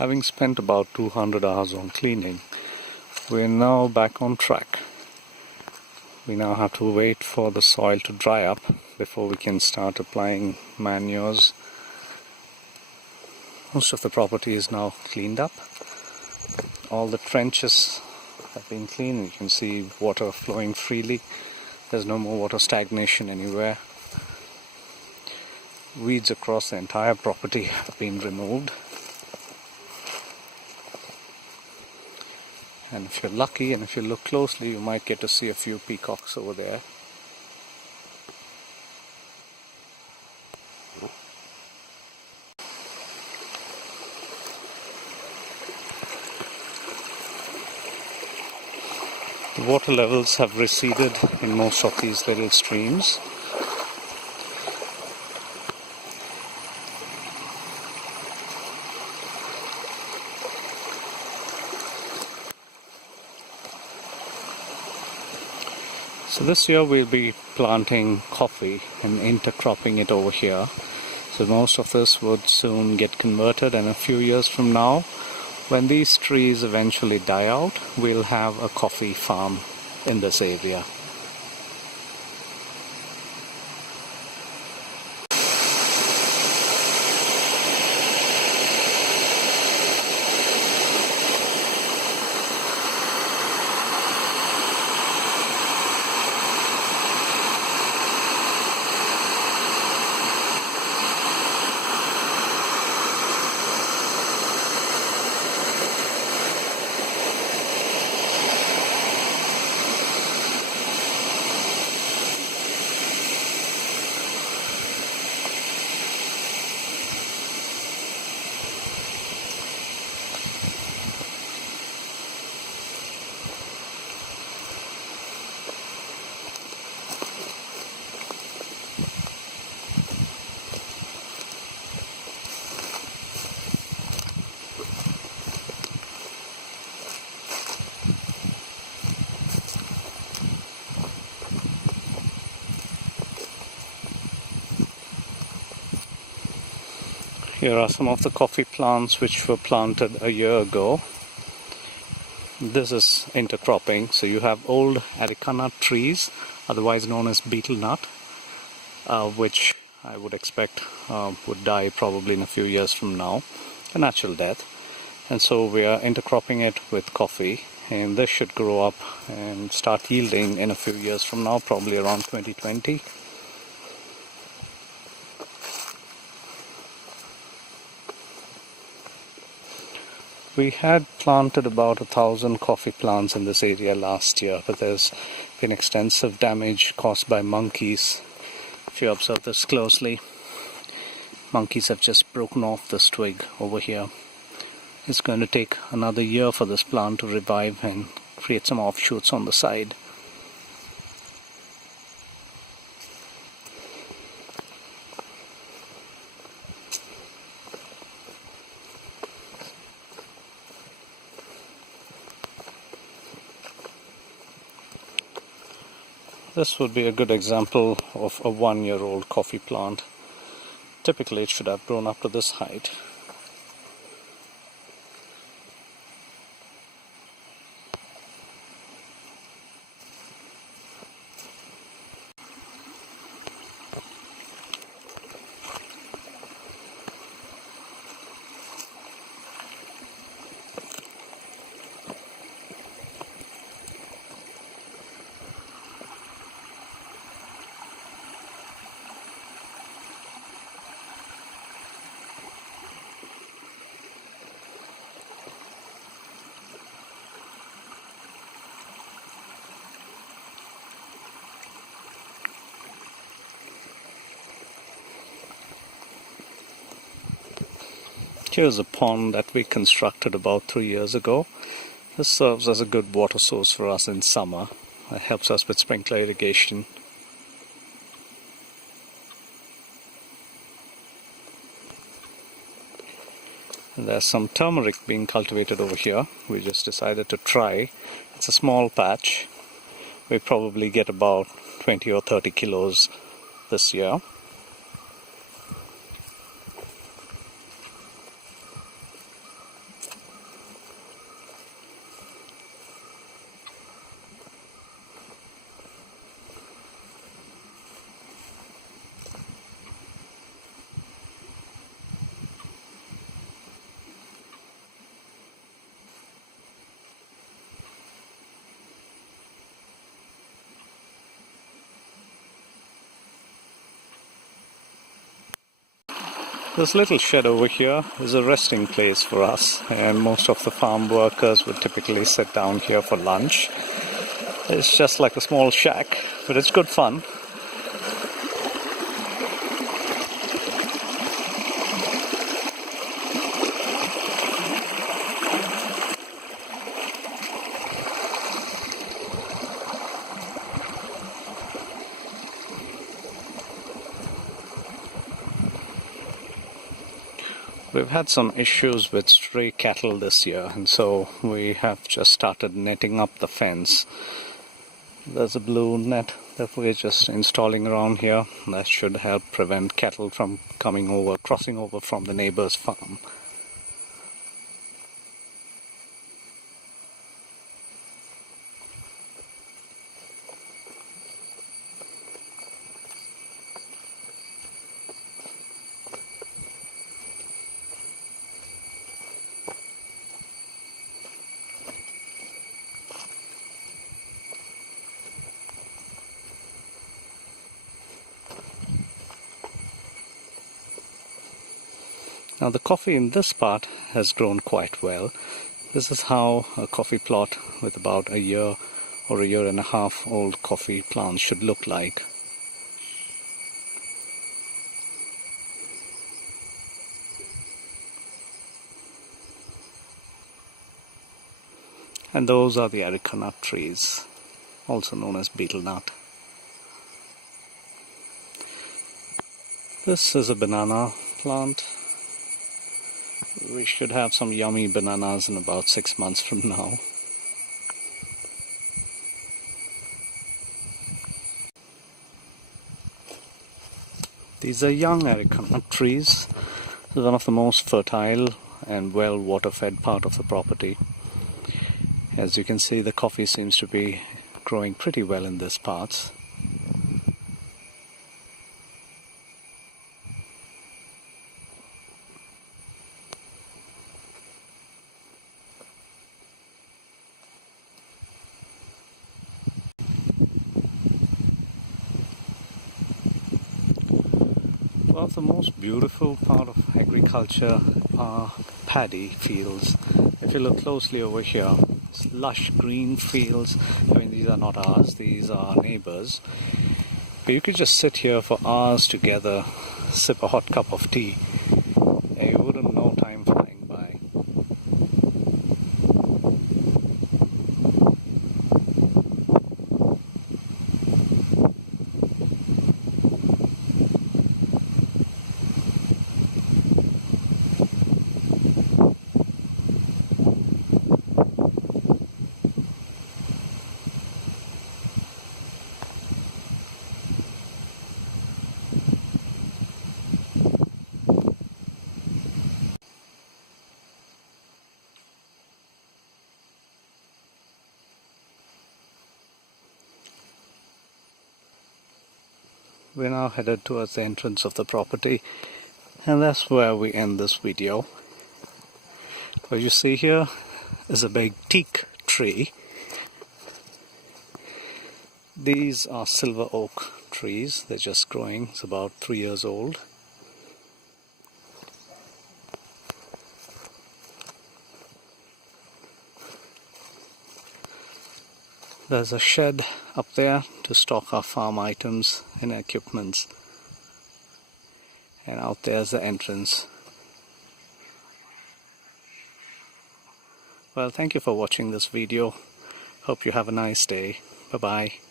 Having spent about 200 hours on cleaning, we're now back on track. We now have to wait for the soil to dry up before we can start applying manures. Most of the property is now cleaned up. All the trenches have been cleaned. You can see water flowing freely. There's no more water stagnation anywhere. Weeds across the entire property have been removed. And if you're lucky and if you look closely, you might get to see a few peacocks over there. The water levels have receded in most of these little streams. So this year we'll be planting coffee and intercropping it over here. So most of this would soon get converted, and a few years from now, when these trees eventually die out, we'll have a coffee farm in this area. Here are some of the coffee plants which were planted a year ago. This is intercropping, so you have old arecanut trees, otherwise known as betel nut, which I would expect would die probably in a few years from now, a natural death. And so we are intercropping it with coffee, and this should grow up and start yielding in a few years from now, probably around 2020. We had planted about 1,000 coffee plants in this area last year, but there's been extensive damage caused by monkeys. If you observe this closely, monkeys have just broken off this twig over here. It's going to take another year for this plant to revive and create some offshoots on the side. This would be a good example of a 1-year-old coffee plant. Typically it should have grown up to this height. Here's a pond that we constructed about 3 years ago. This serves as a good water source for us in summer. It helps us with sprinkler irrigation. And there's some turmeric being cultivated over here. We just decided to try. It's a small patch. We probably get about 20 or 30 kilos this year. This little shed over here is a resting place for us, and most of the farm workers would typically sit down here for lunch. It's just like a small shack, but it's good fun. We've had some issues with stray cattle this year, and so we have just started netting up the fence. There's a blue net that we're just installing around here. That should help prevent cattle from crossing over from the neighbor's farm. Now the coffee in this part has grown quite well. This is how a coffee plot with about a year or a year and a half old coffee plants should look like. And those are the arecanut trees, also known as betel nut. This is a banana plant. We should have some yummy bananas in about 6 months from now. These are young arecanut trees. This is one of the most fertile and well water-fed part of the property. As you can see, the coffee seems to be growing pretty well in these parts. One of the most beautiful part of agriculture are paddy fields. If you look closely over here, it's lush green fields. I mean, these are not ours, these are our neighbors. But you could just sit here for hours together, sip a hot cup of tea, and you wouldn't know time flying by. We're now headed towards the entrance of the property, and that's where we end this video. What you see here is a big teak tree. These are silver oak trees. They're just growing. It's about 3 years old. There's a shed up there to stock our farm items and equipments. And out there's the entrance. Well, thank you for watching this video. Hope you have a nice day. Bye-bye.